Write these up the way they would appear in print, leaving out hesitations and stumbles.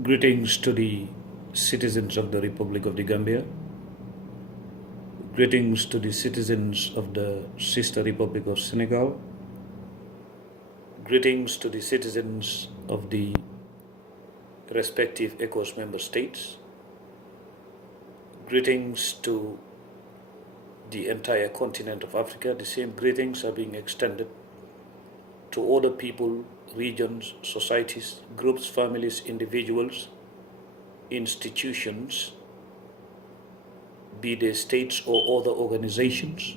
Greetings to the citizens of the Republic of the Gambia. Greetings to the citizens of the sister Republic of Senegal. Greetings to the citizens of the respective ECOWAS member states. Greetings to the entire continent of Africa. The same greetings are being extended to other people, regions, societies, groups, families, individuals, institutions, be they states or other organizations,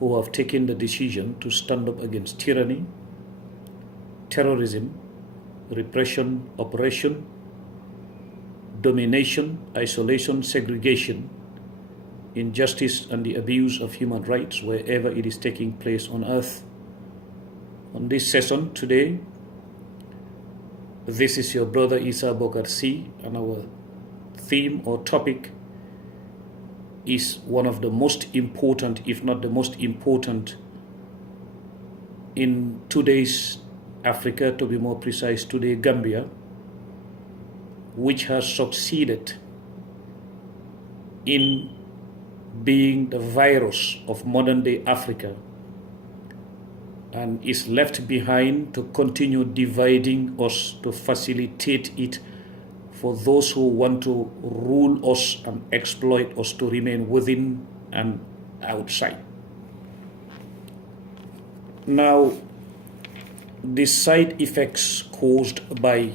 who have taken the decision to stand up against tyranny, terrorism, repression, oppression, domination, isolation, segregation, injustice, and the abuse of human rights wherever it is taking place on earth. On this session today, this is your brother Essa Bokarr C, and our theme or topic is one of the most important, if not the most important, in today's Africa, to be more precise, today Gambia, which has succeeded in being the virus of modern day Africa and is left behind to continue dividing us, to facilitate it for those who want to rule us and exploit us to remain within and outside. Now, the side effects caused by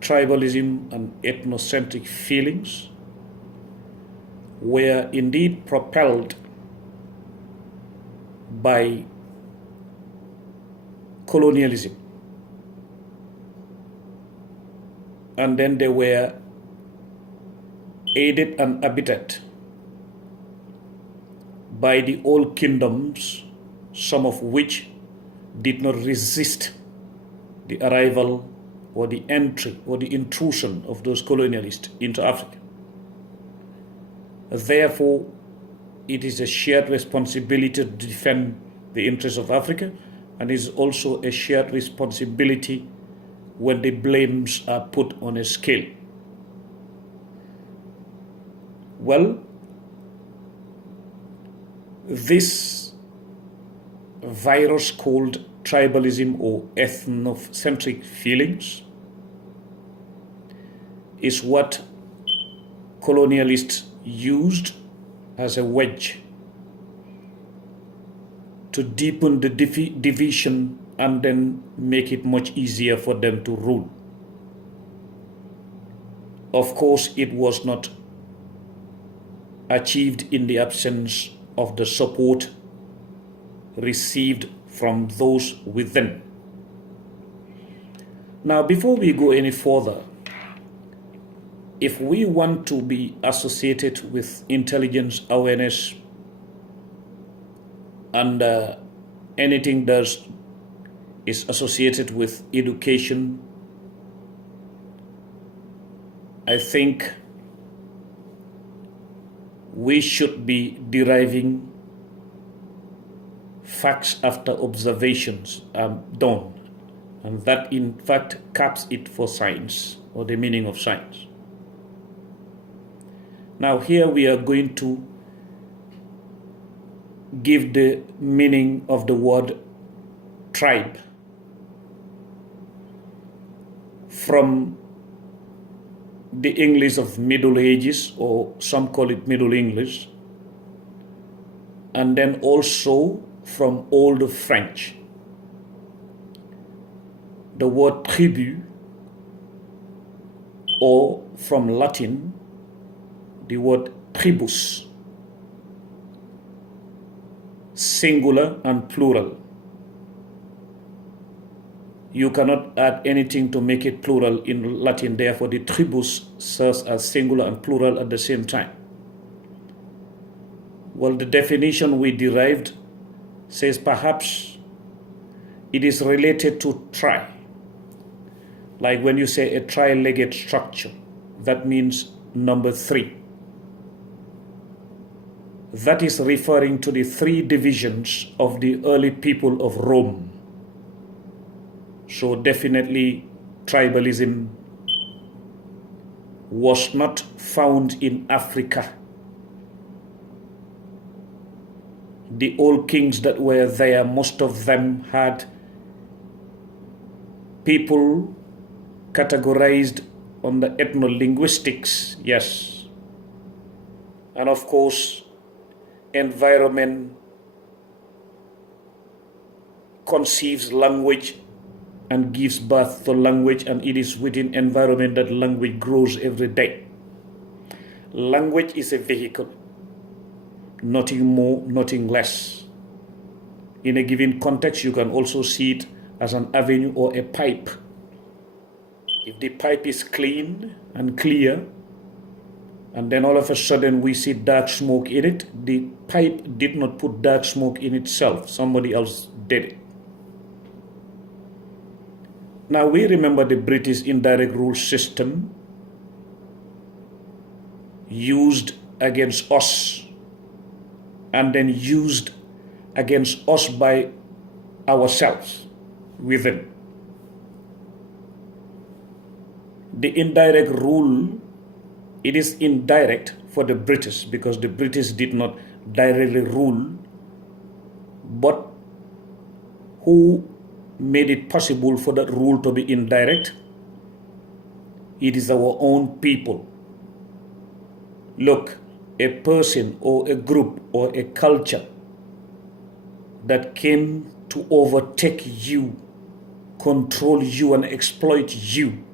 tribalism and ethnocentric feelings were indeed propelled by colonialism, and then they were aided and abetted by the old kingdoms, some of which did not resist the arrival or the entry or the intrusion of those colonialists into Africa. Therefore, it is a shared responsibility to defend the interests of Africa, and is also a shared responsibility when the blames are put on a scale. Well, this virus called tribalism or ethnocentric feelings is what colonialists used as a wedge to deepen the division and then make it much easier for them to rule. Of course, it was not achieved in the absence of the support received from those within. Now, before we go any further, if we want to be associated with intelligence, awareness, and anything that is associated with education, I think we should be deriving facts after observations are done, and that in fact caps it for science, or the meaning of science. Now here we are going to give the meaning of the word tribe from the English of Middle Ages, or some call it Middle English, and then also from Old French. The word tribu, or from Latin, the word tribus, singular and plural. You cannot add anything to make it plural in Latin, therefore the tribus serves as singular and plural at the same time. Well, the definition we derived says perhaps it is related to tri. Like when you say a tri-legged structure, that means number 3. That is referring to the 3 divisions of the early people of Rome. So definitely tribalism was not found in Africa. The old kings that were there, most of them had people categorized under ethno-linguistics, yes. And of course, environment conceives language and gives birth to language, and it is within environment that language grows every day. Language is a vehicle, nothing more, nothing less. In a given context, you can also see it as an avenue or a pipe. If the pipe is clean and clear, and then all of a sudden we see dark smoke in it, the pipe did not put dark smoke in itself. Somebody else did it. Now we remember the British indirect rule system used against us and then used against us by ourselves within. The indirect rule, it is indirect for the British because the British did not directly rule, but who made it possible for that rule to be indirect? It is our own people. Look, a person or a group or a culture that came to overtake you, control you, and exploit you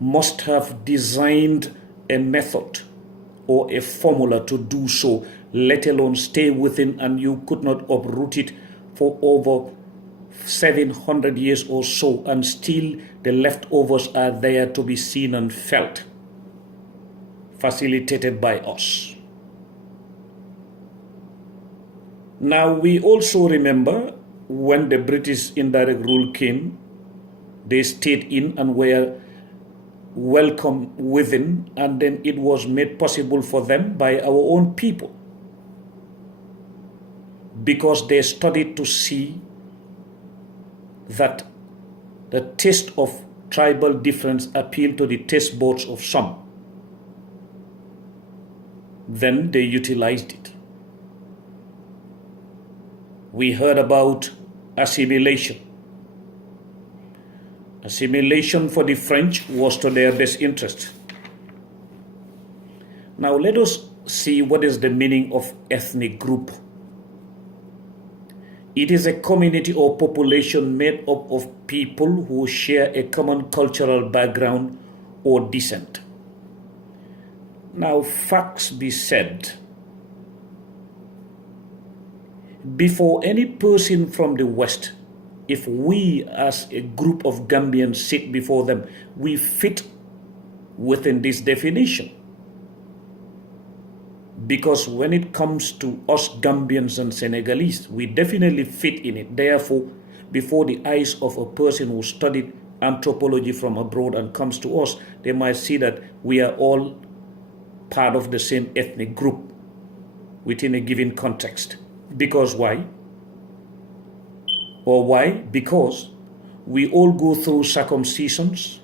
must have designed a method or a formula to do so, let alone stay within, and you could not uproot it for over 700 years or so, and still the leftovers are there to be seen and felt, facilitated by us. Now we also remember when the British indirect rule came, they stayed in and were welcome within, and then it was made possible for them by our own people, because they studied to see that the taste of tribal difference appealed to the taste buds of some. Then they utilized it. We heard about assimilation. Assimilation for the French was to their best interest. Now let us see what is the meaning of ethnic group. It is a community or population made up of people who share a common cultural background or descent. Now, facts be said, before any person from the West, if we as a group of Gambians sit before them, we fit within this definition. Because when it comes to us Gambians and Senegalese, we definitely fit in it. Therefore, before the eyes of a person who studied anthropology from abroad and comes to us, they might see that we are all part of the same ethnic group within a given context. Because why? Or why? Because we all go through circumcisions,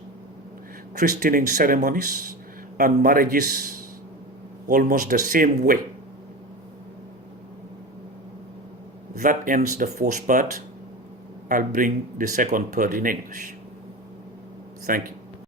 christening ceremonies, and marriages almost the same way. That ends the first part. I'll bring the second part in English. Thank you.